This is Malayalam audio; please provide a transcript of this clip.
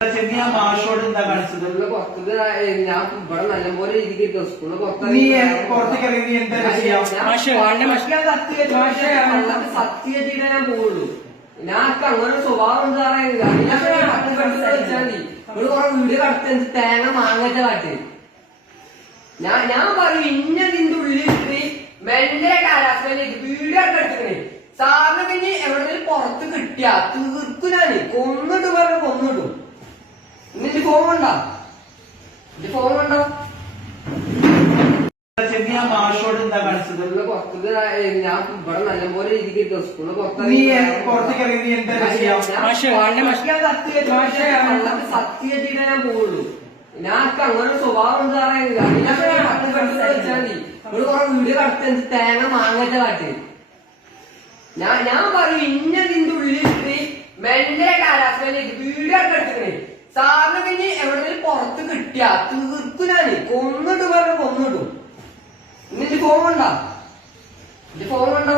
ഞാൻ മാഷോട് എന്താ കാണിച്ചത്? സ്കൂളിൽ പുറത്തത് ഞാൻ ഇവിടെ നല്ലപോലെ രീതിക്ക് എത്തും സ്കൂളിൽ പുറത്ത് നീ പുറത്തേക്ക് ഇറങ്ങി നീ എന്താ ചെയ്യാം? മാഷ്, വാണ്ട മാഷ്. മാഷ്. സത്യ ചെയ്താ ഞാൻ പോവുള്ളൂ. ഞാൻ അങ്ങനെ ഒരു സ്വഭാവം എന്താ പറയുന്നത്. ഞാൻ പത്ത് പഠിച്ച് വെച്ചാൽ മതി. ഇവിടെ കുറെ വീട് കടത്ത് തേങ്ങ മാങ്ങച്ച കാട്ടി. ഞാൻ ഞാൻ പറയും ഇന്നതിന്റെ ഉള്ളിൽ ഇട്ട് മെല്ലെ കാലാവസ്ഥയിലേക്ക് വീടൊക്കെ എടുത്തിക്കണേ സാറിന് പിന്നെ എവിടെയെങ്കിലും പുറത്ത് കിട്ടിയ തീർക്കു ഞാൻ കൊന്നിട്ട് പറഞ്ഞ ഫോൺ ഉണ്ടോ ചെന്ന് ഞാൻ എന്താ കാണിച്ചത്? സ്കൂളിൽ ഞാൻ ഇവിടെ നല്ലപോലെ രീതിക്ക് സ്കൂളിൽ പുറത്തേക്ക് അങ്ങനെ സ്വഭാവം എന്താ പറയുന്നത് ഞാൻ പത്ത് പഠിച്ച് വെച്ചാൽ മതി. ഇവിടെ കുറെ വീട് കടത്ത് തേങ്ങ കാട്ട് ഞാൻ ഞാൻ പറയും ഇന്നതിന്റെ ഉള്ളിൽ മെല്ലെ കാലാവസ്ഥയിലേക്ക് വീടൊക്കെ എവിടെയെങ്കിലും പുറത്ത് കിട്ടിയ തീർത്തു ഞാൻ കൊന്നിട്ട് പറഞ്ഞ കൊന്നിട്ടു എന്നിട്ട് ഫോൺ വേണ്ട. എന്റെ ഫോൺ വേണ്ട.